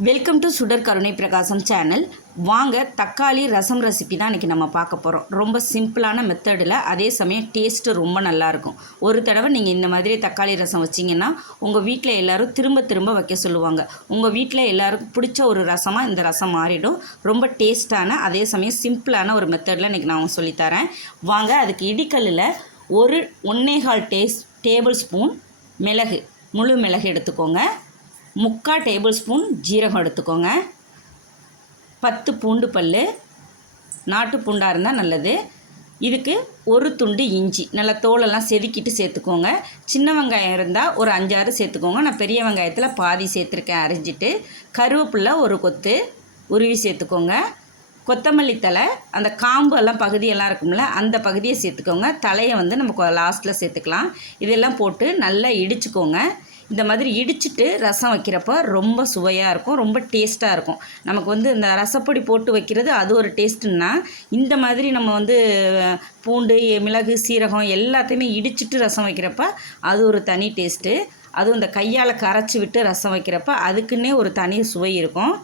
Welcome to சுடர் கருணை பிரகாசம் சேனல் வாங்க தக்காளி ரசம் ரெசிபி தான் இன்றைக்கி நம்ம பார்க்க போகிறோம் ரொம்ப சிம்பிளான மெத்தடில் அதே சமயம் டேஸ்ட்டு ரொம்ப நல்லாயிருக்கும் ஒரு தடவை நீங்கள் இந்த மாதிரி தக்காளி ரசம் வச்சிங்கன்னா உங்கள் வீட்டில் எல்லோரும் திரும்ப திரும்ப வைக்க சொல்லுவாங்க. உங்கள் வீட்டில் எல்லாருக்கும் பிடிச்ச ஒரு ரசமாக இந்த ரசம் மாறிடும். ரொம்ப டேஸ்ட்டான அதே சமயம் சிம்பிளான ஒரு மெத்தடில் இன்றைக்கி நான் உங்களுக்கு சொல்லித்தரேன் வாங்க அதுக்கு இடிக்கல்லில் ஒரு ஒன்னேகால் டேஸ் டேபிள் ஸ்பூன் மிளகு முழு மிளகு எடுத்துக்கோங்க. முக்கால் டேபிள் ஸ்பூன் ஜீரகம் எடுத்துக்கோங்க. பத்து பூண்டு பல் நாட்டு பூண்டாக இருந்தால் நல்லது. இதுக்கு ஒரு துண்டு இஞ்சி நல்லா தோலெல்லாம் செதுக்கிட்டு சேர்த்துக்கோங்க. சின்ன வெங்காயம் இருந்தால் ஒரு அஞ்சாறு சேர்த்துக்கோங்க. நான் பெரிய வெங்காயத்தில் பாதி சேர்த்துருக்கேன் அரிஞ்சிட்டு. கருவேப்பில்லை ஒரு கொத்து உருவி சேர்த்துக்கோங்க. கொத்தமல்லி தலை அந்த காம்பு எல்லாம் பகுதியெல்லாம் இருக்கும்ல அந்த பகுதியை சேர்த்துக்கோங்க. தலையை வந்து நம்ம லாஸ்ட்டில் சேர்த்துக்கலாம். இதெல்லாம் போட்டு நல்லா இடிச்சுக்கோங்க. இந்த மாதிரி இடிச்சிட்டு ரசம் வைக்கிறப்ப ரொம்ப சுவையாக இருக்கும் ரொம்ப டேஸ்ட்டாக இருக்கும். நமக்கு வந்து இந்த ரசப்பொடி போட்டு வைக்கிறது அது ஒரு டேஸ்ட்டுன்னா இந்த மாதிரி நம்ம வந்து பூண்டு மிளகு சீரகம் எல்லாத்தையுமே இடிச்சிட்டு ரசம் வைக்கிறப்ப அது ஒரு தனி டேஸ்ட்டு. அதுவும் இந்த கையால் கரைச்சி விட்டு ரசம் வைக்கிறப்ப அதுக்குன்னே ஒரு தனி சுவை இருக்கும்.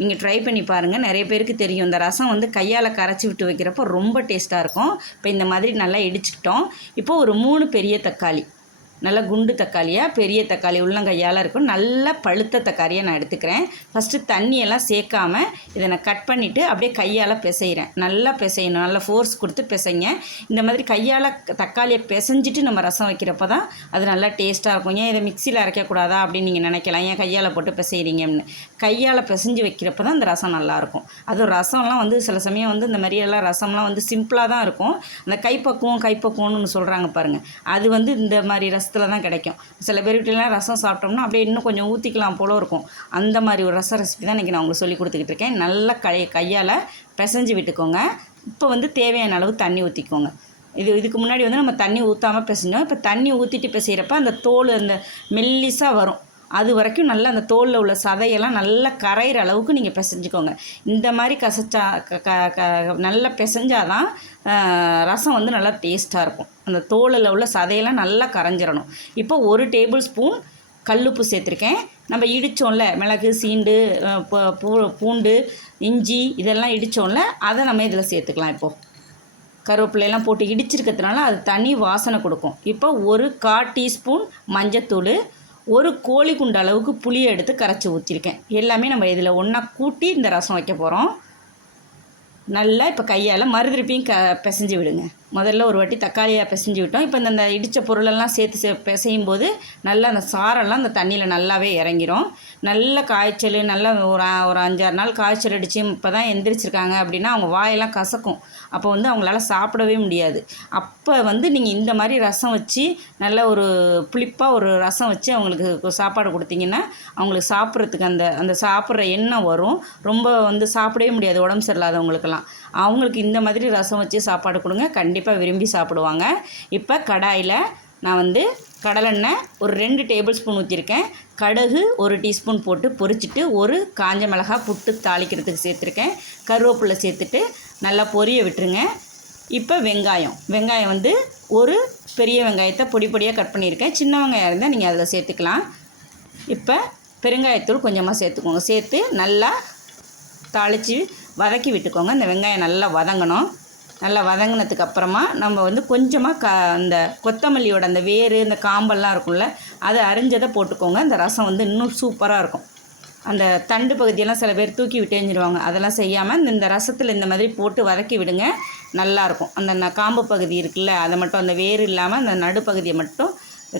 நீங்கள் ட்ரை பண்ணி பாருங்கள் நிறைய பேருக்கு தெரியும். இந்த ரசம் வந்து கையால் கரைச்சி விட்டு வைக்கிறப்போ ரொம்ப டேஸ்ட்டாக இருக்கும். இப்போ இந்த மாதிரி நல்லா இடிச்சுக்கிட்டோம். இப்போது ஒரு மூணு பெரிய தக்காளி. நல்லா குண்டு தக்காளியாக பெரிய தக்காளி உள்ளங்கையால் இருக்கும். நல்லா பழுத்த தக்காளியாக நான் எடுத்துக்கிறேன். ஃபஸ்ட்டு தண்ணியெல்லாம் சேர்க்காமல் இதை நான் கட் பண்ணிவிட்டு அப்படியே கையால் பிசைகிறேன் நல்லா பிசையணும். நல்லா ஃபோர்ஸ் கொடுத்து பிசைங்க. இந்த மாதிரி கையால் தக்காளியை பிசைஞ்சிட்டு நம்ம ரசம் வைக்கிறப்ப தான் அது நல்லா டேஸ்ட்டாக இருக்கும். ஏன் இதை மிக்சியில் அரைக்கக்கூடாதா அப்படின்னு நீங்கள் நினைக்கலாம். ஏன் கையால் போட்டு பிசைகிறீங்கன்னு கையால் பிசைஞ்சு வைக்கிறப்ப தான் இந்த ரசம் நல்லாயிருக்கும் அதுவும் ரசம்லாம் வந்து சில சமயம் வந்து இந்த மாதிரியெல்லாம் ரசம்லாம் வந்து சிம்பிளாக தான் இருக்கும். அந்த கைப்பக்குவம் கைப்பக்குவம்னு சொல்கிறாங்க பாருங்கள் அது வந்து இந்த மாதிரி ரசம் ரசத்தில் தான் கிடைக்கும். சில பேர் வீட்டிலலாம் ரசம் சாப்பிட்டோம்னா அப்படியே இன்னும் கொஞ்சம் ஊற்றிக்கலாம் போல இருக்கும். அந்த மாதிரி ஒரு ரச ரெசிபி தான் இன்றைக்கி நான் உங்களுக்கு சொல்லி கொடுத்துக்கிட்டு இருக்கேன். நல்லா கை கையால் பிசைஞ்சு விட்டுக்கோங்க. இப்போ வந்து தேவையான அளவு தண்ணி ஊற்றிக்கோங்க இது இதுக்கு முன்னாடி வந்து நம்ம தண்ணி ஊற்றாமல் பிசைஞ்சோம். இப்போ தண்ணி ஊற்றிட்டு பிசைகிறப்ப அந்த தோல் அந்த மெல்லிஸாக வரும். அது வரைக்கும் நல்லா அந்த தோலில் உள்ள சதையெல்லாம் நல்லா கரையிற அளவுக்கு நீங்கள் பிசைஞ்சுக்கோங்க. இந்த மாதிரி கசச்சா க க க நல்லா பிசைஞ்சாதான் ரசம் வந்து நல்லா டேஸ்ட்டாக இருக்கும். அந்த தோலில் உள்ள சதையெல்லாம் நல்லா கரைஞ்சிடணும் இப்போ ஒரு டேபிள் ஸ்பூன் கல்லுப்பு சேர்த்துருக்கேன். நம்ம இடித்தோம்ல மிளகு சீண்டு பூ பூண்டு இஞ்சி இதெல்லாம் இடித்தோம்ல அதை நம்ம இதில் சேர்த்துக்கலாம் இப்போது கருவேப்பிலையெல்லாம் போட்டு இடிச்சிருக்கிறதுனால அது தனி வாசனை கொடுக்கும். இப்போ ஒரு கா டீஸ்பூன் மஞ்சத்தூள் ஒரு கோழி குண்ட அளவுக்கு புளியை எடுத்து கரைச்சி ஊற்றிருக்கேன் எல்லாமே நம்ம இதில் ஒன்றா கூட்டி இந்த ரசம் வைக்க போகிறோம் நல்லா இப்போ கையால் மறுதிருப்பியும் க பிசைஞ்சு விடுங்க. முதல்ல ஒரு வாட்டி தக்காளியாக பிசைஞ்சு விட்டோம். இப்போ இந்த இடித்த பொருளெல்லாம் சேர்த்து சே பிசையும் போது நல்லா அந்த சாரெல்லாம் அந்த தண்ணியில் நல்லாவே இறங்கிரும். நல்ல காய்ச்சல் நல்லா ஒரு ஒரு அஞ்சாறு நாள் காய்ச்சல் அடித்து இப்போ தான் எந்திரிச்சிருக்காங்க அப்படின்னா அவங்க வாயெல்லாம் கசக்கும். அப்போ வந்து அவங்களால சாப்பிடவே முடியாது. அப்போ வந்து நீங்கள் இந்த மாதிரி ரசம் வச்சு நல்ல ஒரு புளிப்பாக ஒரு ரசம் வச்சு அவங்களுக்கு சாப்பாடு கொடுத்தீங்கன்னா அவங்களுக்கு சாப்பிட்றதுக்கு அந்த அந்த சாப்பிட்ற எண்ணம் வரும். ரொம்ப வந்து சாப்பிடவே முடியாது உடம்பு சரியில்லாதவங்களுக்கெல்லாம். அவங்களுக்கு இந்த மாதிரி ரசம் வச்சு சாப்பாடு கொடுங்க. கண்டிப்பாக விரும்பி சாப்பிடுவாங்க. இப்போ கடாயில் நான் வந்து கடலெண்ணெய் ஒரு ரெண்டு டேபிள் ஸ்பூன் ஊற்றிருக்கேன் கடுகு ஒரு டீஸ்பூன் போட்டு பொரிச்சிட்டு ஒரு காஞ்ச மிளகாய் புட்டு தாளிக்கிறதுக்கு சேர்த்துருக்கேன். கருவேப்பிலை சேர்த்துட்டு நல்லா பொரிய விட்டுருங்க. இப்போ வெங்காயம். வெங்காயம் வந்து ஒரு பெரிய வெங்காயத்தை பொடி பொடியாக கட் பண்ணியிருக்கேன். சின்ன வெங்காயம் இருந்தால் நீங்கள் அதில் சேர்த்துக்கலாம். இப்போ பெருங்காயத்தூள் கொஞ்சமாக சேர்த்துக்கோங்க. சேர்த்து நல்லா தாளித்து வதக்கி விட்டுக்கோங்க. இந்த வெங்காயம் நல்லா வதங்கணும். நல்லா வதங்கினதுக்கு அப்புறமா நம்ம வந்து கொஞ்சமாக க அந்த கொத்தமல்லியோட அந்த வேர் இந்த காம்பெல்லாம் இருக்கும்ல அதை அரிஞ்சதை போட்டுக்கோங்க. அந்த ரசம் வந்து இன்னும் சூப்பராக இருக்கும். அந்த தண்டு பகுதியெல்லாம் சில பேர் தூக்கி விட்டேஞ்சிடுவாங்க அதெல்லாம் செய்யாமல் இந்த ரசத்தில் இந்த மாதிரி போட்டு வதக்கி விடுங்க. நல்லாயிருக்கும் அந்த காம்பு பகுதி இருக்குல்ல அதை மட்டும் அந்த வேர் இல்லாமல் அந்த நடுப்பகுதியை மட்டும்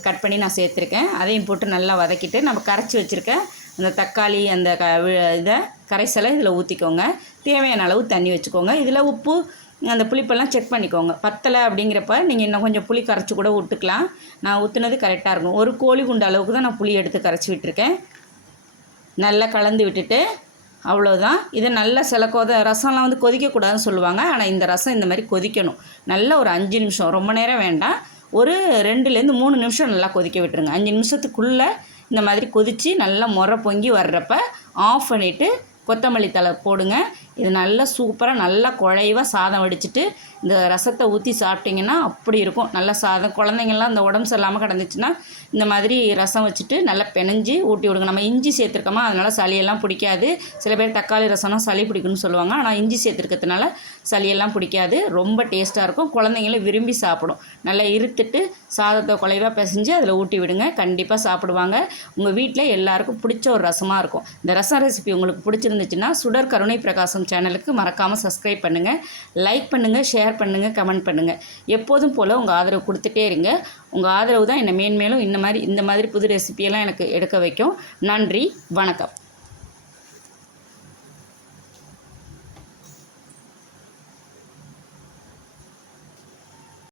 கட் பண்ணி நான் சேர்த்துருக்கேன். அதையும் போட்டு நல்லா வதக்கிட்டு நம்ம கரைச்சி வச்சுருக்க அந்த தக்காளி அந்த க இதை கரைசலை இதில் ஊற்றிக்கோங்க தேவையான அளவு தண்ணி வச்சுக்கோங்க. இதில் உப்பு அந்த புளிப்பெல்லாம் செக் பண்ணிக்கோங்க. பத்தலை அப்படிங்கிறப்ப நீங்கள் இன்னும் கொஞ்சம் புளி கரைச்சி கூட விட்டுக்கலாம் நான் ஊற்றுனது கரெக்டாக இருக்கும். ஒரு கோழி குண்டு அளவுக்கு தான் நான் புளி எடுத்து கரைச்சி விட்டுருக்கேன். நல்லா கலந்து விட்டுட்டு அவ்வளோதான் இதை நல்லா சில கொத ரசம்லாம் வந்து கொதிக்கக்கூடாதுன்னு சொல்லுவாங்க. ஆனால் இந்த ரசம் இந்த மாதிரி கொதிக்கணும். நல்லா ஒரு அஞ்சு நிமிஷம். ரொம்ப நேரம் வேண்டாம். ஒரு ரெண்டுலேருந்து மூணு நிமிஷம் நல்லா கொதிக்க விட்டுருங்க. அஞ்சு நிமிஷத்துக்குள்ளே இந்த மாதிரி கொதித்து நல்லா முறை பொங்கி வர்றப்ப ஆஃப் பண்ணிவிட்டு கொத்தமல்லி தலை போடுங்க. இது நல்லா சூப்பராக நல்லா குழைவாக சாதம் வடிச்சிட்டு இந்த ரசத்தை ஊற்றி சாப்பிட்டிங்கன்னா அப்படி இருக்கும். நல்லா சாதம். குழந்தைங்கள்லாம் இந்த உடம்பு சரியில்லாமல் கிடந்துச்சுன்னா இந்த மாதிரி ரசம் வச்சுட்டு நல்லா பிணைஞ்சு ஊட்டி விடுங்க. நம்ம இஞ்சி சேர்த்துருக்கோமா அதனால் சளியெல்லாம் பிடிக்காது. சில பேர் தக்காளி ரசம்னா சளி பிடிக்கும்னு சொல்லுவாங்க. ஆனால் இஞ்சி சேர்த்துருக்கிறதுனால சளியெல்லாம் பிடிக்காது. ரொம்ப டேஸ்ட்டாக இருக்கும். குழந்தைங்களும் விரும்பி சாப்பிடும். நல்லா இருத்துட்டு சாதத்தை குலைவாக பிசைஞ்சு அதில் ஊட்டி விடுங்க. கண்டிப்பாக சாப்பிடுவாங்க. உங்கள் வீட்டில் எல்லாருக்கும் பிடிச்ச ஒரு ரசமாக இருக்கும். இந்த ரசம் ரெசிபி உங்களுக்கு பிடிச்சிருந்துச்சுன்னா சுடர் கருணை பிரகாசம் சேனலுக்கு மறக்காமல் சப்ஸ்கிரைப் பண்ணுங்கள் லைக் பண்ணுங்கள் ஷேர் பண்ணுங்கள் கமெண்ட் பண்ணுங்கள் எப்போதும் போல் உங்கள் ஆதரவு கொடுத்துட்டே இருங்க. உங்கள் ஆதரவு தான் என்னை மேன்மேலும் இந்த மாதிரி இந்த மாதிரி புது ரெசிபியெல்லாம் எனக்கு எடுக்க வைக்கும். நன்றி வணக்கம்.